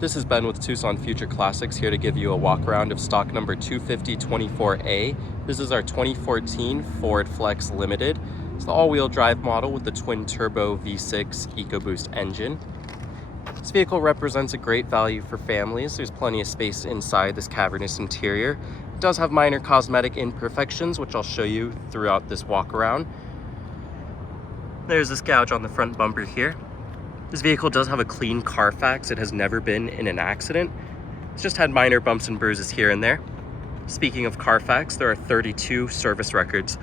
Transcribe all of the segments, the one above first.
This is Ben with Tucson Future Classics, here to give you a walk around of stock number 25024A. This is our 2014 Ford Flex Limited. It's the all-wheel drive model with the twin turbo V6 EcoBoost engine. This vehicle represents a great value for families. There's plenty of space inside this cavernous interior. It does have minor cosmetic imperfections, which I'll show you throughout this walk around. There's this gouge on the front bumper here. This vehicle does have a clean Carfax. It has never been in an accident. It's just had minor bumps and bruises here and there. Speaking of Carfax, there are 32 service records.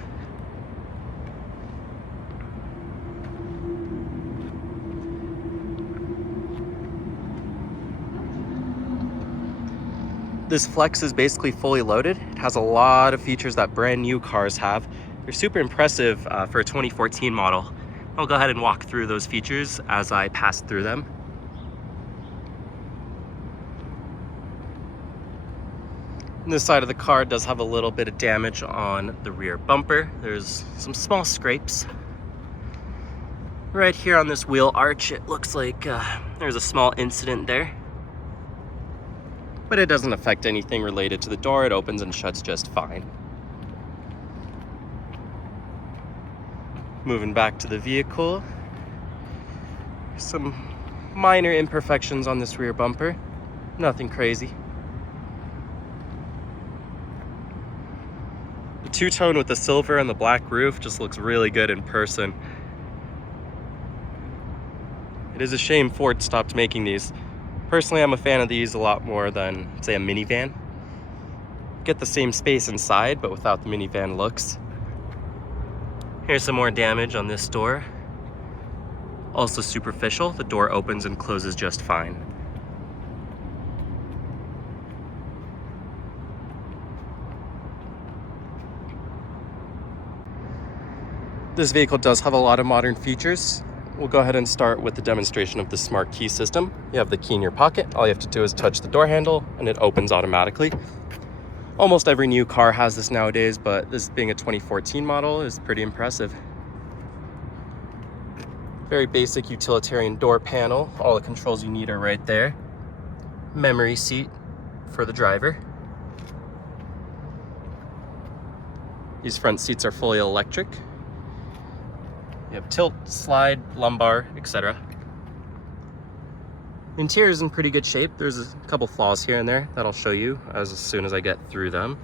This Flex is basically fully loaded. It has a lot of features that brand new cars have. They're super impressive for a 2014 model. I'll go ahead and walk through those features as I pass through them. This side of the car does have a little bit of damage on the rear bumper. There's some small scrapes. Right here on this wheel arch, it looks like there's a small incident there. But it doesn't affect anything related to the door. It opens and shuts just fine. Moving back to the vehicle, some minor imperfections on this rear bumper, nothing crazy. The two-tone with the silver and the black roof just looks really good in person. It is a shame Ford stopped making these. Personally, I'm a fan of these a lot more than, say, a minivan. Get the same space inside, but without the minivan looks. Here's some more damage on this door. Also superficial, the door opens and closes just fine. This vehicle does have a lot of modern features. We'll go ahead and start with the demonstration of the smart key system. You have the key in your pocket. All you have to do is touch the door handle and it opens automatically. Almost every new car has this nowadays, but this being a 2014 model is pretty impressive. Very basic utilitarian door panel. All the controls you need are right there. Memory seat for the driver. These front seats are fully electric. You have tilt, slide, lumbar, etc. The interior is in pretty good shape. There's a couple flaws here and there that I'll show you as soon as I get through them.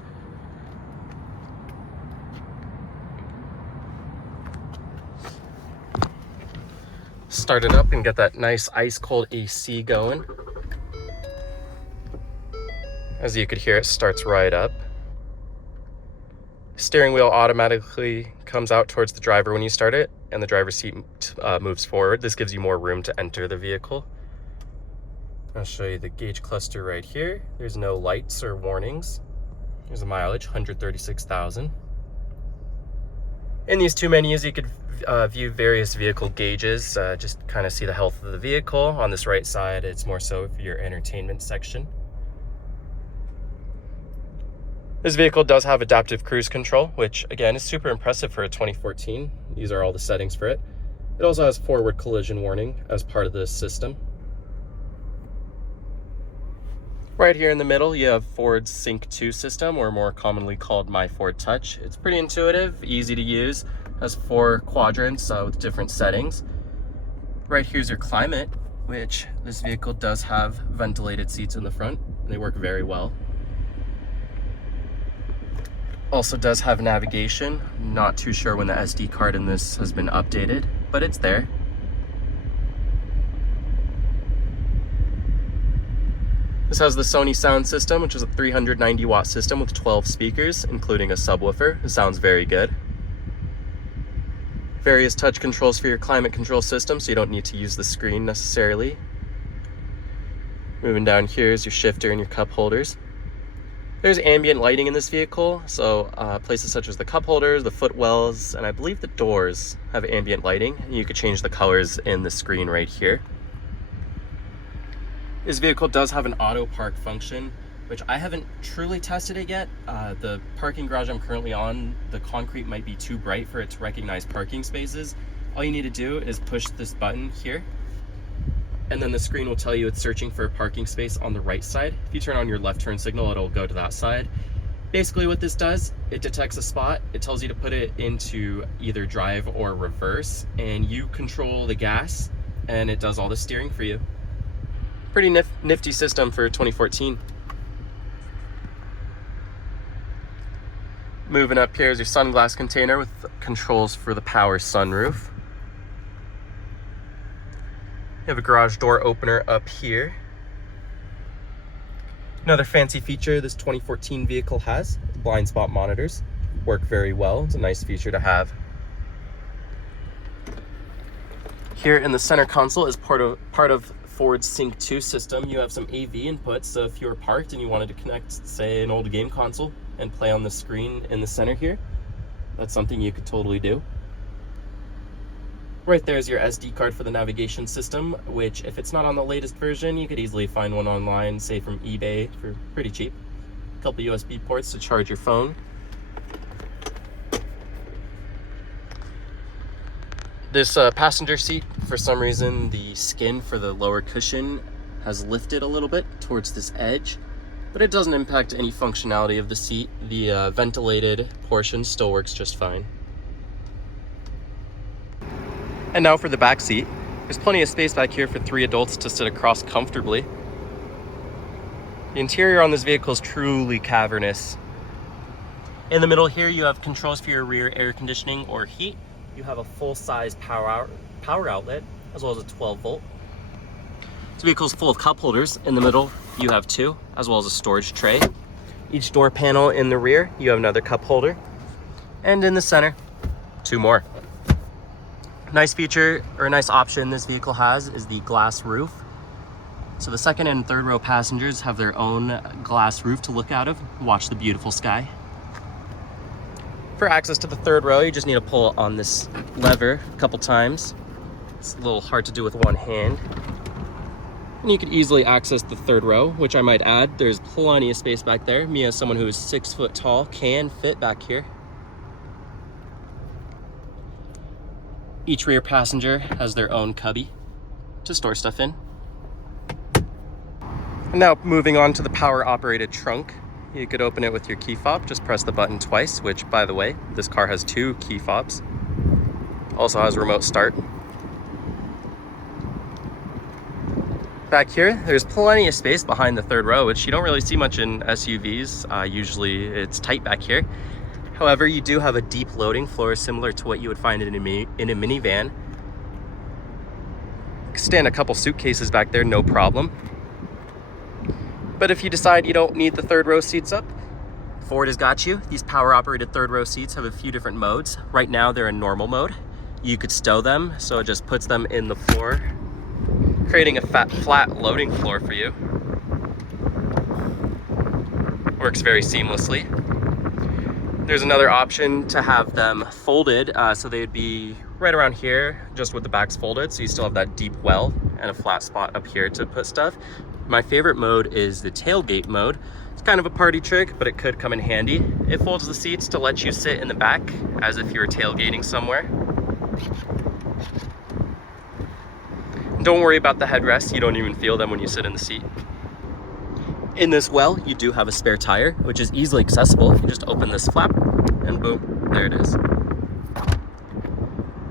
Start it up and get that nice ice cold AC going. As you could hear, it starts right up. Steering wheel automatically comes out towards the driver when you start it, and the driver's seat moves forward. This gives you more room to enter the vehicle. I'll show you the gauge cluster right here. There's no lights or warnings. There's a mileage, 136,000. In these two menus, you could view various vehicle gauges, just kind of see the health of the vehicle. On this right side, it's more so for your entertainment section. This vehicle does have adaptive cruise control, which again is super impressive for a 2014. These are all the settings for it. It also has forward collision warning as part of this system. Right here in the middle, you have Ford's Sync 2 system, or more commonly called My Ford Touch. It's pretty intuitive, easy to use, has 4 quadrants with different settings. Right here's your climate, which this vehicle does have ventilated seats in the front, and they work very well. Also does have navigation. Not too sure when the SD card in this has been updated, but it's there. This has the Sony sound system, which is a 390 watt system with 12 speakers, including a subwoofer. It sounds very good. Various touch controls for your climate control system, so you don't need to use the screen necessarily. Moving down here is your shifter and your cup holders. There's ambient lighting in this vehicle, so places such as the cup holders, the footwells, and I believe the doors have ambient lighting. You could change the colors in the screen right here. This vehicle does have an auto park function, which I haven't truly tested it yet. The parking garage I'm currently on, the concrete might be too bright for it to recognize parking spaces. All you need to do is push this button here, and then the screen will tell you it's searching for a parking space on the right side. If you turn on your left turn signal, it'll go to that side. Basically what this does, it detects a spot, it tells you to put it into either drive or reverse, and you control the gas, and it does all the steering for you. Pretty nifty system for 2014. Moving up here is your sunglass container with controls for the power sunroof. You have a garage door opener up here. Another fancy feature this 2014 vehicle has, blind spot monitors. Work very well, it's a nice feature to have. Here in the center console is part of Ford's Sync 2 system. You have some AV inputs, so if you were parked and you wanted to connect, say, an old game console and play on the screen in the center here, that's something you could totally do. Right there is your SD card for the navigation system, which if it's not on the latest version, you could easily find one online, say from eBay, for pretty cheap. A couple USB ports to charge your phone. This passenger seat, for some reason, the skin for the lower cushion has lifted a little bit towards this edge, but it doesn't impact any functionality of the seat. The ventilated portion still works just fine. And now for the back seat. There's plenty of space back here for 3 adults to sit across comfortably. The interior on this vehicle is truly cavernous. In the middle here, you have controls for your rear air conditioning or heat. You have a full-size power outlet, as well as a 12-volt. This vehicle is full of cup holders. In the middle, you have 2, as well as a storage tray. Each door panel in the rear, you have another cup holder. And in the center, 2 more. Nice feature, or a nice option this vehicle has, is the glass roof. So the second and third row passengers have their own glass roof to look out of, watch the beautiful sky. For access to the third row, you just need to pull on this lever a couple times. It's a little hard to do with one hand. And you could easily access the third row, which I might add, there's plenty of space back there. Me as someone who is 6 foot tall can fit back here. Each rear passenger has their own cubby to store stuff in. And now moving on to the power operated trunk. You could open it with your key fob, just press the button twice, which by the way, this car has 2 key fobs. Also has remote start. Back here, there's plenty of space behind the third row, which you don't really see much in SUVs. Usually it's tight back here. However, you do have a deep loading floor similar to what you would find in a minivan. You can stand a couple suitcases back there, no problem. But if you decide you don't need the third row seats up, Ford has got you. These power operated third row seats have a few different modes. Right now they're in normal mode. You could stow them, so it just puts them in the floor, creating a flat loading floor for you. Works very seamlessly. There's another option to have them folded, so they'd be right around here, just with the backs folded, so you still have that deep well and a flat spot up here to put stuff. My favorite mode is the tailgate mode. It's kind of a party trick, but it could come in handy. It folds the seats to let you sit in the back as if you were tailgating somewhere. Don't worry about the headrests, you don't even feel them when you sit in the seat. In this well, you do have a spare tire, which is easily accessible. You just open this flap and boom, there it is.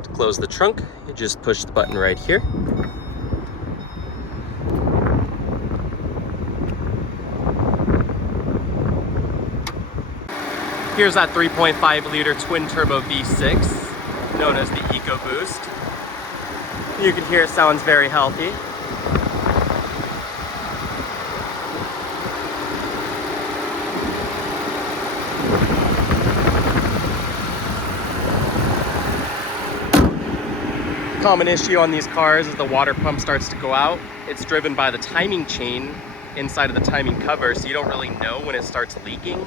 To close the trunk, you just push the button right here. Here's that 3.5 liter twin turbo V6, known as the EcoBoost. You can hear it sounds very healthy. Common issue on these cars is the water pump starts to go out. It's driven by the timing chain inside of the timing cover, so you don't really know when it starts leaking.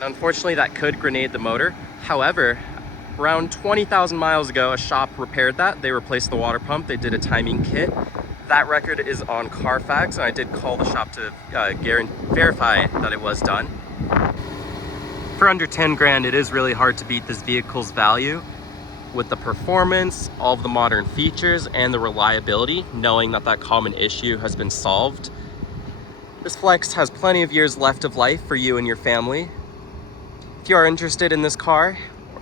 Unfortunately, that could grenade the motor. However, around 20,000 miles ago, a shop repaired that. They replaced the water pump. They did a timing kit. That record is on Carfax, and I did call the shop to verify that it was done. For under 10 grand, it is really hard to beat this vehicle's value. with the performance, all of the modern features, and the reliability, knowing that that common issue has been solved. This Flex has plenty of years left of life for you and your family. If you are interested in this car,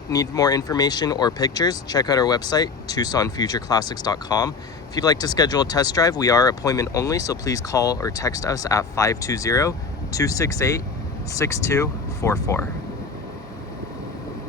need more information or pictures, check out our website, TucsonFutureClassics.com. If you'd like to schedule a test drive, we are appointment only, so please call or text us at 520-268-6244.